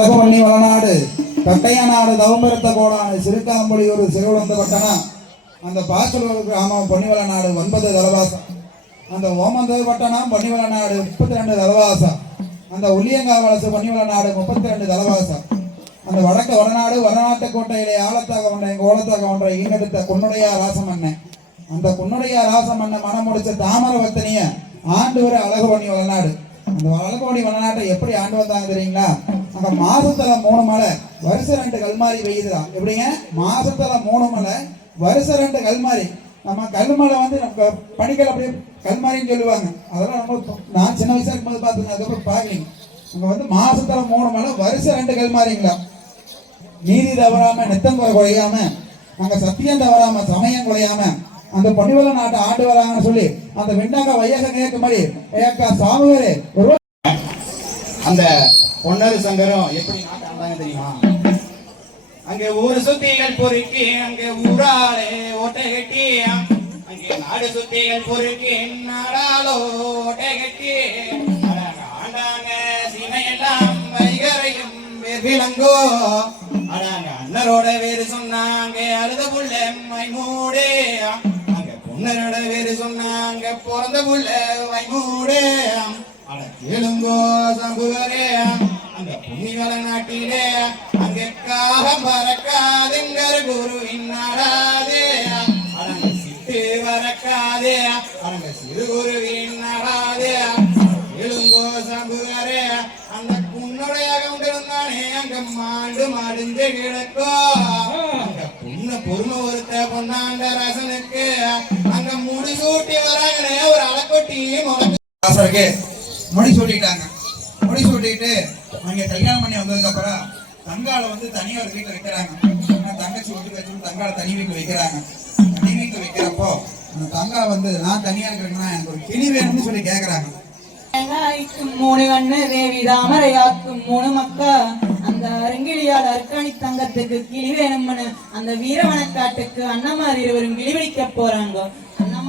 கழகமல்லி வளநாடு கட்டையநாடு தவம்பெருத்த கோடான சிறுக்காம்பொழி ஒரு சிறுவந்த பட்டணம். அந்த பாசலூர் கிராமம் பொன்னிவளநாடு ஒன்பது தலவாசம். அந்த ஓமந்தூர் பட்டணம் பொன்னிவளநாடு முப்பத்தி ரெண்டு தலவாசம். அந்த உளியங்காவலசு பொன்னிவளநாடு முப்பத்தி ரெண்டு தலவாசம். அந்த வடக்கு வடநாடு வடநாட்டு கோட்டையிலே ஆழத்தாக ஒன்றை கோலத்தாக ஒன்றை ஈங்கெடுத்த குன்னுடையா ராசமண்ணன் அந்த குன்னுடையா ராசமண்ணன் மனம் முடிச்ச தாமரவத்தனிய ஆண்டு வரை அழகு பண்ணி வளநாடு. அந்த அழகுபடி வளநாட்டை எப்படி ஆண்டு வந்தாங்க தெரியுங்களா? அங்க மாசத்துல மூணு மலை வருஷம் ரெண்டு கல்மாரி பெய்யுதுதான் எப்படிங்க? மாசத்துல மூணு மலை வருஷம் ரெண்டு கல்மாரி. நம்ம கல்மலை வந்து நம்ம பணிகள் அப்படியே கல்மாரின்னு சொல்லுவாங்க. அதெல்லாம் ரொம்ப நான் சின்ன வயசா இருக்கும்போது பார்த்துங்க அதுக்கப்புறம் பார்க்கலீங்க. அங்க வந்து மாசத்துல மூணு மலை வருஷம் ரெண்டு கல்மாரிங்களா. நீதி தவறாம நித்தம் குறை குறையாம அங்க சத்தியம் தவறாம சமயம் குறையாம அந்த பண்டிவல நாட்டை ஆண்டு வராங்கன்னு சொல்லி அந்த வெண்டாங்க வையக நேக்கு மாதிரி ஏக்கா சாமுவரே ஒரு அந்த பொன்னரு சங்கரம் எப்படி நாட்டை ஆண்டாங்க தெரியுமா? அங்கே ஊரு சுத்திகள் பொறுக்கி அங்கே ஊராளே ஓட்டை கட்டி அங்கே நாடு சுத்திகள் பொறுக்கி நாடாலோ ஓட்டை கட்டி ஆண்டாங்க சீமையெல்லாம் வைகரையும் விலங்கோ அடாங்க அண்ணரோட வேறு சொன்னாங்க அழுத புள்ள மைமூடே. அங்க பேரு சொன்னாங்க பிறந்த புள்ள மைமூடே அட கேளுங்கோ சம்புவரே அந்த புண்ணிவள நாட்டிலே அங்கே காகம் பறக்காதுங்கிற குரு இன்னாடாதே அடங்க சிட்டு பறக்காதே அடங்க சிறு குருவின் நடாதே எழுங்கோ சம்புவரே அந்த குன்னுடைய கவுண்டிருந்தானே அங்க மாண்டு மாடுஞ்சு கிடக்கோ. அங்க புண்ண பொறுமை ஒருத்த பொன்னாண்ட ரசனுக்கு அங்க முடிசூட்டி வராங்களே ஒரு அலக்கொட்டி முளக்கு ஆசருக்கு முடி சூட்டிட்டாங்க முடி சூட்டிட்டு அங்க கல்யாணம் பண்ணி வந்ததுக்கு அப்புறம் தங்கால வந்து தனியா ஒரு வீட்டுல வைக்கிறாங்க. தங்கச்சி வீட்டுக்கு வச்சு தங்கால தனி வீட்டுல வைக்கிறாங்க. தனி வீட்டுல வைக்கிறப்போ அந்த தங்கா வந்து நான் தனியா இருக்கிறேன்னா எனக்கு ஒரு கிளி வேணும்னு சொல்லி கேக்குறாங்க. மூணு கண்ணு தேவி தாமரையாக்கும் மூணு மக்கா. அந்த அருங்கிலியால் அர்க்காணி தங்கத்துக்கு கிளி வேணும்னு அந்த வீரவனக்காட்டுக்கு அண்ணமார் இருவரும் கிளிபிடிக்க போறாங்க.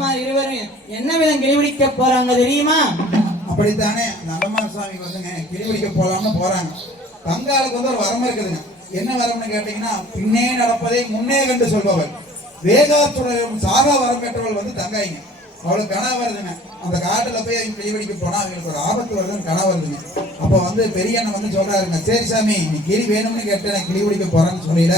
அண்ணமார் இருவரும் என்ன விதம் கிளிபிடிக்க போறாங்க தெரியுமா? அப்படித்தானே? அந்த அன்னமார் சுவாமி வந்துங்க கிளிபிடிக்க போலாம்னு போறாங்க. தங்காளுக்கு வந்து ஒரு வரம் இருக்குதுங்க. என்ன வரம்னு கேட்டீங்கன்னா பின்னே நடப்பதை முன்னே கண்டு சொல்பவர். வேகாத்துடன் சாகா வரம் பெற்றவள் வந்து தங்காய்ங்க. அவளுக்கு கனவு வருதுங்க. அந்த காட்டுல போய் அவங்க கிளி போனா அவங்களுக்கு ஒரு ஆபத்து வருதுன்னு கனவு வருதுங்க. அப்போ வந்து பெரிய அண்ணன் வந்து சொல்றாருங்க சரி சாமி நீ கிளி வேணும்னு கேட்டு நான் கிளி பிடிக்க போறேன்னு சொல்லிட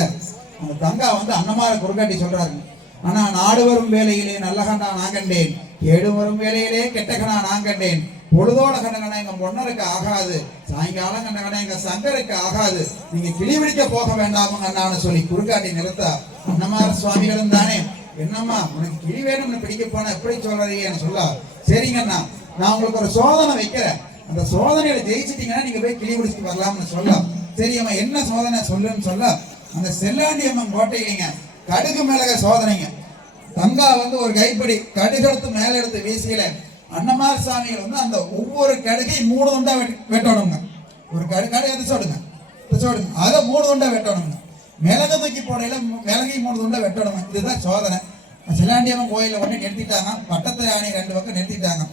அந்த தங்கா வந்து அண்ணமார குறுக்காட்டி சொல்றாருங்க. ஆனால் நாடு வரும் வேலையிலே நல்ல கண்டா நான் கண்டேன். கேடு வரும் வேலையிலே கெட்ட கணா நான் கண்டேன். பொழுதோட கண்ட எங்க பொன்னருக்கு ஆகாது. சாயங்காலம் கண்ட கணா எங்க சங்கருக்கு ஆகாது. நீங்க கிளி பிடிக்க போக வேண்டாமுங்க அண்ணான்னு சொல்லி குறுக்காட்டி நிறுத்தா அண்ணமார சுவாமிகளும் தானே. என்னம்மா உனக்கு கிளி வேணும்னு பிடிக்க போனா எப்படி சொல்றீங்கன்னு சொல்ல. சரிங்க அண்ணா நான் உங்களுக்கு ஒரு சோதனை வைக்கிறேன். அந்த சோதனையில ஜெயிச்சிட்டீங்கன்னா நீங்க போய் கிளி பிடிச்சிட்டு வரலாம்னு சொல்ல. சரி அம்மா என்ன சோதனை சொல்லுன்னு சொல்ல. அந்த செல்லாண்டி அம்மன் கோட்டையிலைங்க கடுகு மிளக சோதனைங்க. தங்கா வந்து ஒரு கைப்பிடி கடுகு எடுத்து மேல எடுத்து வீசியில அன்னமார் சாமிகள் வந்து அந்த ஒவ்வொரு கடுகையும் மூணு துண்டா வெட்டணுங்க. ஒரு கடு கடை எது சொல்லுங்க? சொல்லுங்க. அதை மூணு துண்டா வெட்டணுங்க. மிளகு தூக்கி போடையில மிளகை மூணு துண்டா வெட்டணுங்க. இதுதான் சோதனை. சிலாண்டியம்மன் கோயிலில் ஒன்று நிறுத்திட்டாங்க. பட்டத்து ஆணி ரெண்டு பக்கம் நிறுத்திட்டாங்க.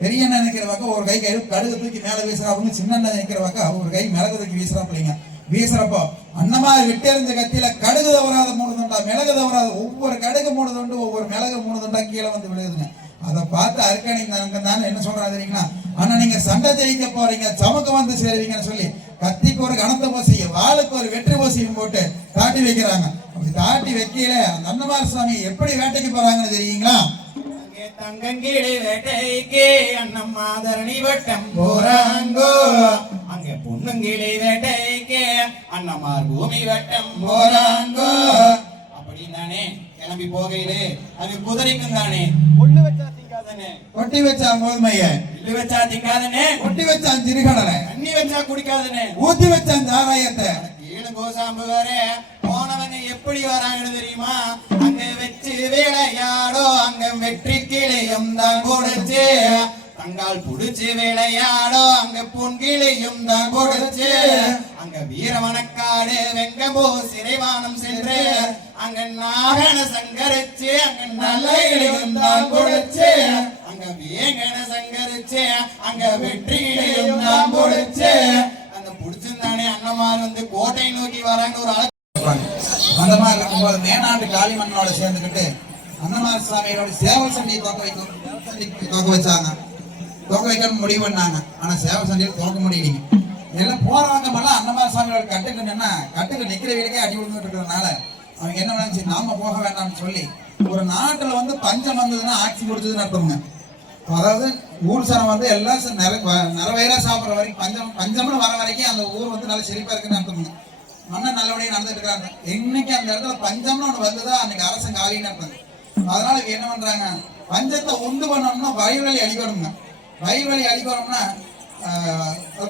பெரிய அண்ணன் நினைக்கிற பக்கம் ஒரு கை கை கடுகு தூக்கி மேலே வீசுறாங்க சின்ன அண்ணன் நினைக்கிற பக்கம் ஒரு கை மிளகு தூக்கி வீசுறாப்பிள்ளைங்க வீசுறப்போ அன்னமா விட்டெறிஞ்ச கத்தியில கடுகு தவறாத மூணு துண்டா மிளகு தவறாது ஒவ்வொரு கடைக்கு மூணு துண்டு ஒவ்வொரு மிளகு மூணு துண்டா கீழே வந்து விழுகுதுங்க. அதை பார்த்து அருக்கணி தானே என்ன சொல்றாரு தெரியுங்களா? ஆனா நீங்க சண்டை ஜெயிக்க போறீங்க சமக்கு வந்து சேருவீங்கன்னு சொல்லி கத்திக்கு ஒரு கனத்த பூசியும் வாளுக்கு ஒரு வெற்றி பூசியும் போட்டு தாட்டி வைக்கிறாங்க. அப்படி தாட்டி வைக்கல அந்த அண்ணமார் சுவாமி எப்படி வேட்டைக்கு போறாங்கன்னு தெரியுங்களா? அங்கே தங்கங்கிளி வேட்டைக்கு அண்ணம் மாதரணி வட்டம் போறாங்கோ. அங்கே பொண்ணுங்கிளி வேட்டைக்கு அண்ணமார் பூமி வட்டம் போறாங்கோ. தானே கிளம்பி போகையிலே அது குதிரைக்கும் தானே. ஒண்ணு வச்சா திங்காதனே கொட்டி வச்சா கோதுமைய இல்லு வச்சா திங்காதனே கொட்டி வச்சான் சிறுகடலை. தண்ணி வச்சா குடிக்காதனே. ஊத்தி வச்சான் சாராயத்தை ஏழு கோசாம்பு வர போனவங்க எப்படி வராங்கன்னு தெரியுமா? அங்க வச்சு விளையாடோ அங்க வெற்றி கிளையும் தான் கொடுச்சு தங்கால் புடிச்சு விளையாடோ அங்க பொன்கிளையும் தான் கொடுச்சு வீரவனக்காடு வெங்கம்போ சிறைவானம் சென்று அங்க நாகன சங்கரிச்சு அங்க நல்ல இளையும் கொடுச்சு அங்க வேங்கன சங்கரிச்சு அங்க வெற்றி இளையும் கொடுச்சு அந்த புடிச்சிருந்தானே அண்ணமார் வந்து கோட்டை நோக்கி வராங்க ஒரு அழகு இருப்பாங்க. அந்த மாதிரி இருக்கும்போது மேனாட்டு காளிமன்னனோட சேர்ந்துக்கிட்டு அண்ணமார் சாமியோட சேவ சண்டையை தோக்க வைக்க தோக்க வச்சாங்க. தோக்க வைக்க முடிவு பண்ணாங்க ஆனா சேவ சண்டையில் தோக்க முடியலைங்க. இதெல்லாம் போறவங்க மேல அண்ணமா சாமியோட கட்டுக்கு நின்னா கட்டுக்கு நிக்கிறவங்களுக்கே வீடுக்கே அடி விழுந்துட்டு இருக்கிறதுனால அவங்க என்ன நினைச்சு நாம போக வேண்டாம்னு சொல்லி ஒரு நாட்டுல வந்து பஞ்சம் வந்ததுன்னா ஆட்சி முடிச்சதுன்னு அர்த்தம்ங்க. அதாவது ஊர் சனம் வந்து எல்லாம் நிற நிறைவேற சாப்பிட்ற வரைக்கும் பஞ்சம் பஞ்சம்னு வர வரைக்கும் அந்த ஊர் வந்து நல்ல செழிப்பா இருக்குன்னு அர்த்தம்ங்க. மன்னன் நல்லபடியாக நடந்துட்டு இருக்காங்க. இன்னைக்கு அந்த இடத்துல பஞ்சம்னு ஒண்ணு வந்ததா அன்னைக்கு அரசன் காலின்னு அர்த்தம். அதனால இவங்க என்ன பண்றாங்க? பஞ்சத்தை உண்டு பண்ணணும்னா வயல்வெளி அழிக்கணுங்க. வயல்வெளி அழிக்கணும்னா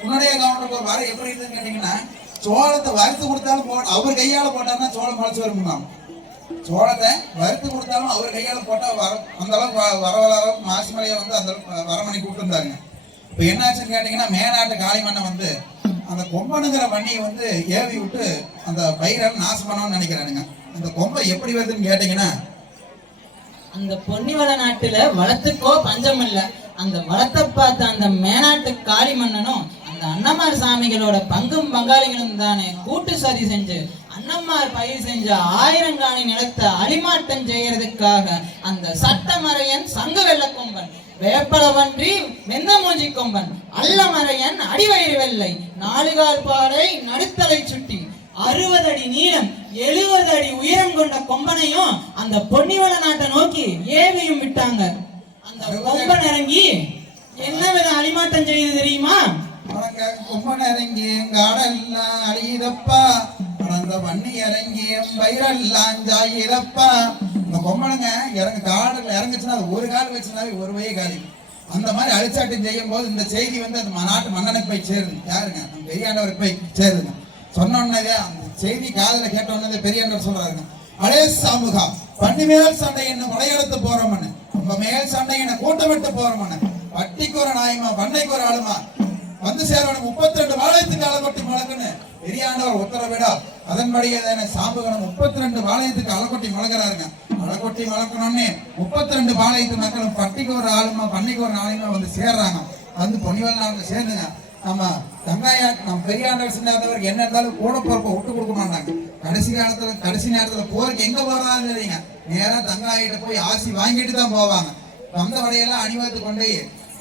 முன்னாடியே கவர்மெண்ட் ஒரு வர எப்படி இருக்குன்னு கேட்டீங்கன்னா சோளத்தை வறுத்து கொடுத்தாலும் போ அவர் கையால போட்டாருன்னா சோளம் முளைச்சு வருமுன்னாங்க சோளத்தை வறுத்து கொடுத்தாலும் அவர் கையால போட்டா வர அந்த அளவுக்கு வ- வர வர அளவுக்கு மலையை வந்து அந்த வரமணி கூப்பிட்டுருந்தாங்க இப்போ என்னாச்சுன்னு கேட்டீங்கன்னா மேனாட்டு காளிமண்ணை வந்து அந்த கொம்பனுங்கிற வண்டியை வந்து ஏவி விட்டு அந்த பயிரை நாசம் பண்ணணும்னு நினைக்கிறானுங்க அந்த கொம்பை எப்படி வருதுன்னு கேட்டீங்கன்னா அந்த பொன்னிவள நாட்டுல வளத்துக்கோ பஞ்சம் இல்லை. அந்த வளத்தை பார்த்த அந்த மேனாட்டு காளி மன்னனும் அந்த அன்னமார் சாமிகளோட பங்கும் பங்காளிகளும் தானே கூட்டு சதி செஞ்சு அன்னம்மார் பயிர் செஞ்ச ஆயிரங்காணி நிலத்தை அடிமாட்டம் செய்யறதுக்காக அந்த சட்டமறையன் சங்க வெள்ளக்கொம்பன் வேப்பளவன்றி வெந்தமூஞ்சி கொம்பன் அல்லமறையன் அடிவயிறு வெள்ளை நாலுகால் பாறை நடுத்தலை சுட்டி அறுபது அடி நீளம் எழுபது அடி உயரம் கொண்ட கொம்பனையும் அந்த பொன்னிவள நாட்டை நோக்கி ஏவியும் விட்டாங்க. ரொம்ப நெருங்கி இறங்கி என்ன வித அடிமாட்டம் செய்யுது தெரியுமா? ரொம்ப நெருங்கி இறங்கி காடெல்லாம் அழியுதப்பா அந்த வண்ணி இறங்கி பயிரெல்லாம் ஜாயிரப்பா இந்த கொம்பனுங்க இறங்க காடுல இறங்குச்சுன்னா அது ஒரு கால் வச்சுனாவே ஒரு வய காலி. அந்த மாதிரி அழிச்சாட்டம் செய்யும் போது இந்த செய்தி வந்து அந்த நாட்டு மன்னனுக்கு போய் சேருது. யாருங்க? நம்ம பெரியாண்டவருக்கு போய் சேருதுங்க. சொன்னோன்னதே அந்த செய்தி காதுல கேட்ட உடனே பெரியாண்டவர் சொல்றாருங்க அடே சாமுகா பண்ணி மேல் சண்டை என்ன உடையெடுத்து போறோம்னு. இப்ப மேல் சண்டை என்ன கூட்டமிட்டு போறோம் பட்டிக்கு ஒரு நாயுமா பண்ணைக்கு ஒரு ஆளுமா வந்து சேரணும் முப்பத்தி ரெண்டு வாழையத்துக்கு அலக்கொட்டி முழங்குன்னு பெரியாண்டவர் உத்தரவிடா. அதன்படி தானே சாம்புகணம் முப்பத்தி ரெண்டு வாழையத்துக்கு அளக்கொட்டி முழங்குறாருங்க. அலக்கொட்டி முழக்கணும்னு முப்பத்தி ரெண்டு வாழையத்து மக்களும் பட்டிக்கு ஒரு ஆளுமா பண்ணைக்கு ஒரு ஆளுமா வந்து சேர்றாங்க. வந்து பொன்னிவல் நாளில் சேர்ந்துங்க. நம்ம தங்காயா நம்ம பெரியாண்டவர் சின்னவருக்கு என்ன இருந்தாலும் கூட பொறுப்பை விட்டு கொடுக்க மாட்டாங்க. கடைசி காலத்துல கடைசி நேரத்துல போருக்கு எங்க போறாங்க தெரியுங்க நேரா தங்காயிட்ட போய் ஆசி வாங்கிட்டு தான் போவாங்க. வந்த வடையெல்லாம் அணிவகுத்து கொண்டு போய்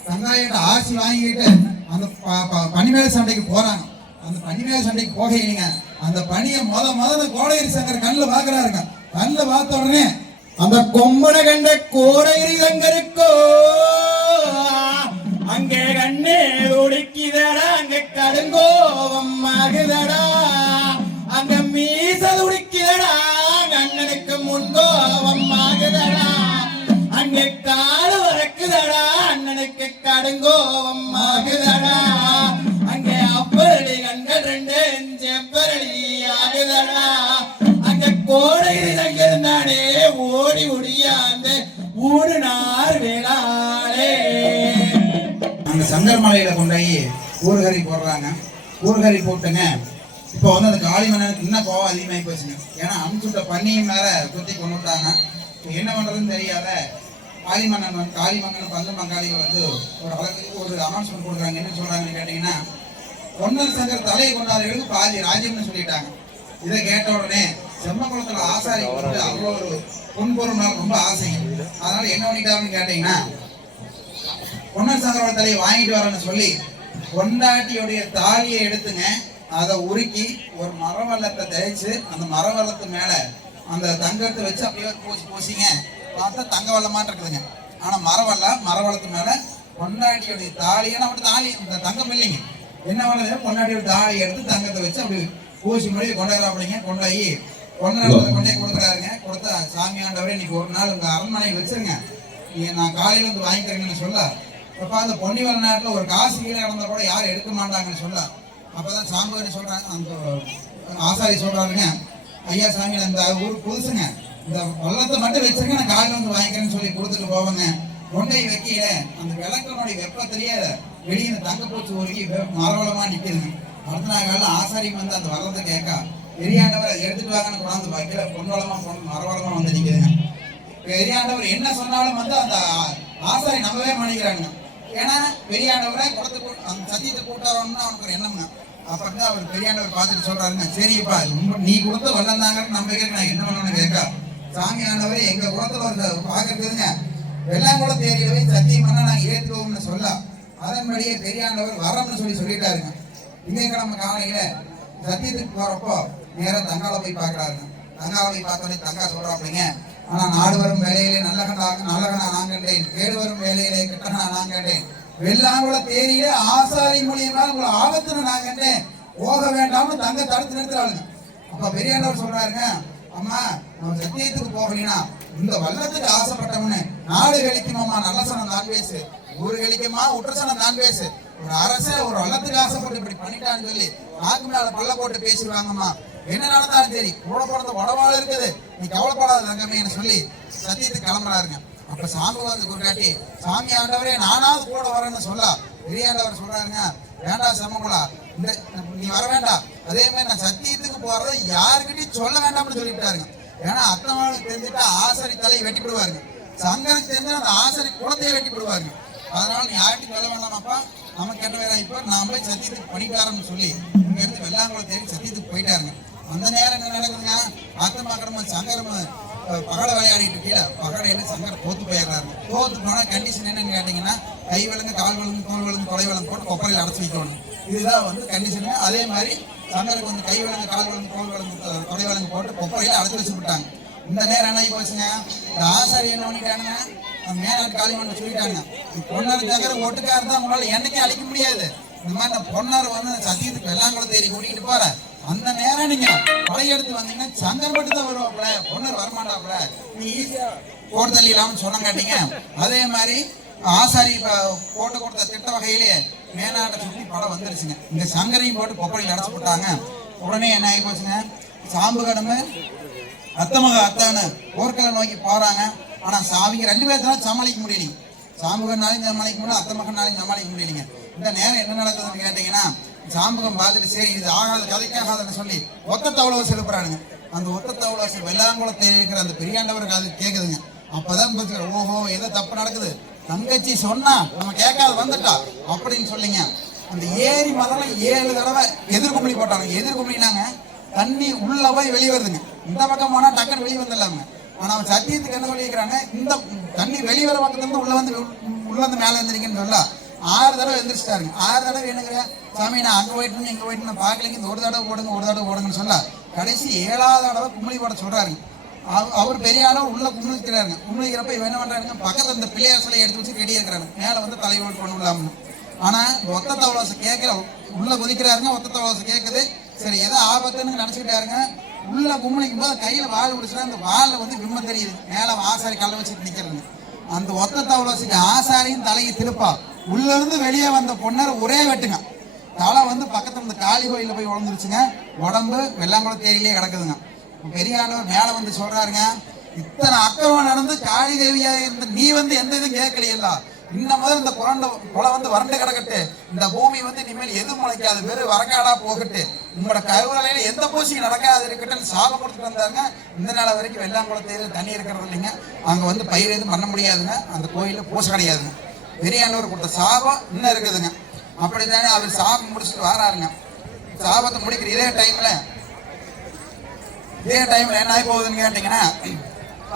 தங்காயிட்ட ஆசி வாங்கிட்டு அந்த ப- ப- பனிமேல சண்டைக்கு போறாங்க. அந்த பனிமேல சண்டைக்கு போகையிலீங்க அந்த பனியை முத முதல்ல கோடகிரி சங்கர் கண்ணில் பாக்குறாருங்க. கண்ணில் பார்த்த உடனே அந்த கொம்பனை கண்ட கோடகிரி சங்கருக்கோ அங்கே கண்ணே துடிக்குதடா அங்க கடுங்கோவம் ஆகுதடா. அங்க மீ ஊடுனார் வேளாளே. அந்த சங்கர்மலையில கொண்டு போய் ஊர்கறி போடுறாங்க. ஊர்கறி போட்டுங்க. இப்போ வந்து அந்த காளிமன்னனுக்கு இன்னும் கோவம் அதிகமாகி போச்சுங்க. ஏன்னா அமுச்சுட்ட பண்ணியும் மேல குத்தி கொண்டு விட்டாங்க. இப்போ என்ன பண்றதுன்னு தெரியாத காளிமன்னன் வந்து காளிமன்னன் பந்து பங்காளிகள் வந்து ஒரு அளவுக்கு ஒரு அனௌன்ஸ்மெண்ட் கொடுக்குறாங்க. என்ன சொல்றாங்கன்னு கேட்டீங்கன்னா பொன்னர் சங்கர் தலையை கொண்டாடுறவங்களுக்கு பாதி ராஜ்யம்னு சொல்லிட்டாங்க. இதை கேட்ட உடனே செம்மகுளத்துல வந்து அவ்வளோ ஒரு பொன்பொருள் ரொம்ப ஆசைங்க அதனால என்ன பண்ணிட்டாங்கன்னு கேட்டீங்கன்னா பொன்னர் சங்கரோட தலையை வாங்கிட்டு வரேன்னு சொல்லி பொண்டாட்டியுடைய தாலியை எடுத்துங்க அதை உருக்கி ஒரு மரவள்ளத்தை தரிச்சு அந்த மரவள்ளத்து மேல அந்த தங்கத்தை வச்சு அப்படியே பூசி பூசிங்க. பார்த்தா தங்க வள்ளமான் இருக்குதுங்க. ஆனா மரவல்ல மரவள்ளத்து மேல பொண்டாட்டியுடைய தாலியை நம்ம தாலி இந்த தங்கம் இல்லைங்க. என்ன பண்ணுது? பொண்டாட்டியோட தாலியை எடுத்து தங்கத்தை வச்சு அப்படி பூசி மொழி கொண்டாடுறாப்பிடிங்க கொண்டாயி கொண்டாடுறத கொண்டே கொடுக்குறாருங்க கொடுத்தா சாமி ஆண்டவரே இன்னைக்கு ஒரு நாள் உங்க அரண்மனை வச்சிருங்க. நீங்க நான் காலையில வந்து வாங்கிக்கிறேங்கன்னு சொல்ல. அப்ப அந்த பொன்னிவர நாட்டுல ஒரு காசு கீழே நடந்தா கூட யாரும் எடுக்க மாட்டாங்கன்னு சொல்ல. அப்பதான் சாம்புன்னு சொல்றாங்க அந்த ஆசாரி சொல்றாருங்க ஐயா சாமி இந்த ஊர் புதுசுங்க. இந்த வள்ளத்தை மட்டும் வச்சிருங்க நான் காலையில வந்து வாங்கிக்கிறேன்னு சொல்லி கொடுத்துட்டு போவாங்க. கொண்டை வைக்கையில அந்த விளக்கனுடைய வெப்பத்திலேயே வெளியே தங்க பூச்சி உருகி வெ- மரவளமா நிக்குதுங்க அடுத்த நாள் காலையில ஆசாரி வந்து அந்த வரலத்தை கேட்கா. பெரியாண்டவர் அதை எடுத்துட்டு வாங்கன்னு கொண்டாந்து வைக்கல பொன்வளமா பொன் மரவளமா வந்து நிக்குதுங்க. பெரியாண்டவர் என்ன சொன்னாலும் வந்து அந்த ஆசாரி நம்பவே மாட்டேங்கிறாங்க. ஏன்னா பெரியாண்டவரை குடத்தை அந்த சத்தியத்தை கூட்டாரோன்னு அவனுக்கு ஒரு எண்ணம்ங்க. அப்புறம் தான் அவர் பெரியாண்டவர் பார்த்துட்டு சொல்றாருங்க சரிப்பா நீ கொடுத்த வல்லம் தாங்கன்னு நம்ம கேட்க நான் என்ன பண்ணணும்னு கேட்க. சாமியானவரே எங்க குளத்துல வந்து பாக்குறதுங்க வெள்ளம் கூட போய் சத்தியம் பண்ணா நாங்க ஏற்றுவோம்னு சொல்ல. அதன்படியே பெரியாண்டவர் வரோம்னு சொல்லி சொல்லிட்டாருங்க. திங்கக்கிழமை காலையில சத்தியத்துக்கு போறப்போ நேராக தங்கால போய் பாக்குறாருங்க தங்கால போய் பார்த்தோன்னே தங்கா சொல்றோம் ஆனால் நாடு வரும் வேலையிலே நல்ல நல்லகனா நான் கண்டேன். கேடு வரும் வேலையிலே கெட்டனா நான் கண்டேன். வெள்ளாங்குள தேரியில ஆசாரி மூலியமா உங்களை ஆபத்துன்னு நான் கண்டேன். போக வேண்டாம்னு தங்க தடுத்து நிறுத்துறாளுங்க. அப்ப பெரியாண்டவர் சொல்றாருங்க அம்மா நம்ம சத்தியத்துக்கு போகலினா இந்த வல்லத்துக்கு ஆசைப்பட்டவனு நாடு கழிக்குமாம்மா நல்ல சனம் தான் பேசு. ஊரு கழிக்குமா உற்றசனம் தான் பேசு. ஒரு அரசே ஒரு வல்லத்துக்கு ஆசைப்பட்டு இப்படி பண்ணிட்டான்னு சொல்லி நாக்கு மேல பல்ல போட்டு பேசிடுவாங்கம்மா. என்ன நடந்தாலும் சரி கூட பிறந்த உடவாள் இருக்குது. நீ கவலைப்படாத தங்கமேன்னு சொல்லி சத்தியத்துக்கு கிளம்புறாருங்க. அப்ப சாமி வந்து குறுக்காட்டி சாமி ஆண்டவரே நானாவது கூட வரேன்னு சொல்ல. பெரியாண்டவர் சொல்றாருங்க வேண்டாம் சமகுலா இந்த நீ வர வேண்டாம் அதே மாதிரி நான் சத்தியத்துக்கு போறத யாருக்கிட்டையும் சொல்ல வேண்டாம்னு சொல்லிவிட்டாருங்க. ஏன்னா அத்தமாவுக்கு தெரிஞ்சுட்டா ஆசரி தலையை வெட்டி விடுவாருங்க. சங்கருக்கு தெரிஞ்சா அந்த ஆசரி குளத்தையே வெட்டி விடுவாருங்க. அதனால நீ யார்கிட்டையும் சொல்ல வேண்டாமாப்பா. நமக்கு என்ன வேற இப்போ நான் போய் சத்தியத்துக்கு பண்ணிட்டாருன்னு சொல்லி இங்க இருந்து வெள்ளாங்குளம் தேடி சத்தியத்துக்கு போயிட்டாருங்க. அந்த நேரம் என்ன நடக்குதுங்க ஆத்தமாக்கிரம சங்கரம் பகடை விளையாடிட்டு கீழே பகடையில சங்கர் தோத்து போயிடுறாரு தோத்து போனா கண்டிஷன் என்னன்னு கேட்டீங்கன்னா கை விலங்கு கால் விலங்கு தோல் விலங்கு கொலை விலங்கு போட்டு கொப்பரையில் அடைச்சி வைக்கணும். இதுதான் வந்து கண்டிஷனு அதே மாதிரி சங்கருக்கு வந்து கை விலங்கு கால் விலங்கு தோல் விலங்கு கொலை விலங்கு போட்டு கொப்பரையில் அடைச்சி வச்சு விட்டாங்க இந்த நேரம் என்ன ஆகி போச்சுங்க? இந்த ஆசாரி என்ன பண்ணிட்டாங்கன்னா மேலாண் காலி பண்ண சொல்லிட்டாங்க நீ பொன்னார் தகர ஒட்டுக்காரு தான் உங்களால் என்னைக்கும் அழிக்க முடியாது. இந்த மாதிரி நான் பொன்னார் வந்து சத்தியத்துக்கு வெள்ளாங்குளம் தேடி கூட்டிகிட்டு போகிறேன் அந்த நேரம் நீங்க படையெடுத்து வந்தீங்கன்னா சங்கர் மட்டும் தான் வருவாப்புல பொன்னர் வரமாட்டாப்புல. நீ ஈஸியா போட்டு சொன்ன கேட்டீங்க. அதே மாதிரி ஆசாரி போட்டு கொடுத்த திட்ட வகையிலே மேனாட்டை சுத்தி படம் வந்துருச்சுங்க. இங்க சங்கரையும் போட்டு கொப்பரையில் அடைச்சு போட்டாங்க. உடனே என்ன ஆகி போச்சுங்க சாம்பு கடமை அத்தமக அத்தானு போர்க்கலை நோக்கி போறாங்க. ஆனா சாவிங்க ரெண்டு பேர்த்தாலும் சமாளிக்க முடியலைங்க. சாம்புகனாலையும் சமாளிக்க முடியல அத்தமகனாலையும் சமாளிக்க முடியலைங்க. இந்த நேரம் என்ன நடக்குதுன்னு கேட்டீங்கன்னா சாம்பகம் பார்த்துட்டு சரி இது ஆகாது கதைக்காகாதுன்னு சொல்லி ஒத்த தவளவாசி எழுப்புறானுங்க. அந்த ஒத்த தவளவாசி வெள்ளாங்குளத்தில் இருக்கிற அந்த பெரியாண்டவருக்கு அது கேட்குதுங்க அப்பதான் புரிஞ்சுக்கிற ஓஹோ ஏதோ தப்பு நடக்குது. தங்கச்சி சொன்னா நம்ம கேட்காது வந்துட்டா அப்படின்னு சொல்லிங்க. அந்த ஏரி மதம் ஏழு தடவை எதிர்குமிழி போட்டாங்க எதிர்குமிழினாங்க தண்ணி உள்ள போய் வெளியே வருதுங்க. இந்த பக்கம் போனா டக்குன்னு வெளியே வந்துடலாங்க. ஆனா அவன் சத்தியத்துக்கு என்ன சொல்லியிருக்கிறாங்க? இந்த தண்ணி வெளியே வர பக்கத்துல இருந்து உள்ள வந்து உள்ள வந்து மேலே எழுந்திரிக்கன்னு சொல்லலாம் ஆறு தடவை எந்திரிச்சிட்டாருங்க. ஆறு தடவை என்னங்கிற சாமி நான் அங்கே போயிட்டு இங்கே போயிட்டு நான் பார்க்கலைங்க இந்த ஒரு தடவை போடுங்க ஒரு தடவை போடுங்கன்னு சொல்ல கடைசி ஏழாவது தடவை கும்பலி போட சொல்கிறாருங்க அவ- அவர் பெரிய ஆளும் உள்ள கும்பிடுக்கிறாருங்க கும்பிடுக்கிறப்ப இவன் என்ன பண்ணுறாருங்க பக்கத்தில் இந்த பிள்ளையார் சிலையை எடுத்து வச்சு ரெடியாக இருக்கிறாங்க மேலே வந்து தலைவர் பண்ண விடலாம்னு ஆனால் இந்த ஒத்த தவளாசை கேட்குற உள்ள குதிக்கிறாருங்க ஒத்த தவளாசை கேட்குது. சரி எதோ ஆபத்துன்னு நினச்சிக்கிட்டாருங்க. உள்ள கும்பிடிக்கும் போது கையில் வாள் பிடிச்சினா அந்த வாள்ல வந்து விம்மம் தெரியுது. மேலே ஆசாரி கல்ல வச்சுட்டு நிற்கிறாங்க அந்த ஒத்த தவளாசிக்கு ஆசாரியும் தலையை திருப்பா. உள்ளிருந்து வெளியே வந்த பொண்ணர் ஒரே வெட்டுங்க. தலை வந்து பக்கத்துல இந்த காளி கோயிலில் போய் உழந்துருச்சுங்க. உடம்பு வெள்ளாங்குளம் தேயிலே கிடக்குதுங்க. பெரிய பெரியானவர் மேல வந்து சொல்றாருங்க இத்தனை அக்கிரமம் நடந்து காளி தேவியா இருந்து நீ வந்து எந்த இதுவும் கேட்கலையில்ல. இன்னும் முதல் இந்த குரண்ட குலை வந்து வறண்டு கிடக்கட்டு. இந்த பூமி வந்து இனிமேல் எதுவும் முளைக்காது. வெறும் வரக்காடா போகட்டு. உங்களோட கருவறையில எந்த பூசியும் நடக்காது இருக்கட்டும்னு சாபம் கொடுத்துட்டு வந்தாங்க இந்த நாள் வரைக்கும் வெள்ளாங்குளத்தில் தண்ணி இருக்கிறது இல்லைங்க. அங்க வந்து பயிர் எதுவும் பண்ண முடியாதுங்க. அந்த கோயிலில் பூசை கிடையாதுங்க. பெரியானவர் கொடுத்த சாபம் இன்னும் இருக்குதுங்க. அப்படி தானே அவர் சாபம் முடிச்சுட்டு வராருங்க. சாபத்தை முடிக்கிற இதே டைம்ல இதே டைம்ல என்ன ஆகி போகுதுன்னு கேட்டீங்கன்னா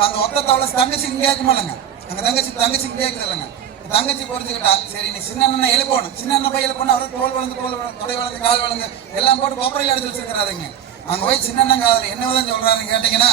அந்த ஒத்த தவளை தங்கச்சி இங்க கேட்குமில்லங்க அந்த தங்கச்சி தங்கச்சி இங்க கேட்குது இல்லைங்க தங்கச்சி புரிஞ்சுக்கிட்டா சரி நீ சின்ன அண்ணன் எழுப்பணும் சின்ன அண்ணன் போய் எழுப்பணும் அவரு தோல் வளர்ந்து தோல் தொடை வளர்ந்து கால் வளர்ந்து எல்லாம் போட்டு கோப்பரையில் எடுத்து வச்சிருக்கிறாருங்க. அங்க போய் சின்ன அண்ணன் காதல் என்ன சொல்றாருன்னு கேட்டீங்கன்னா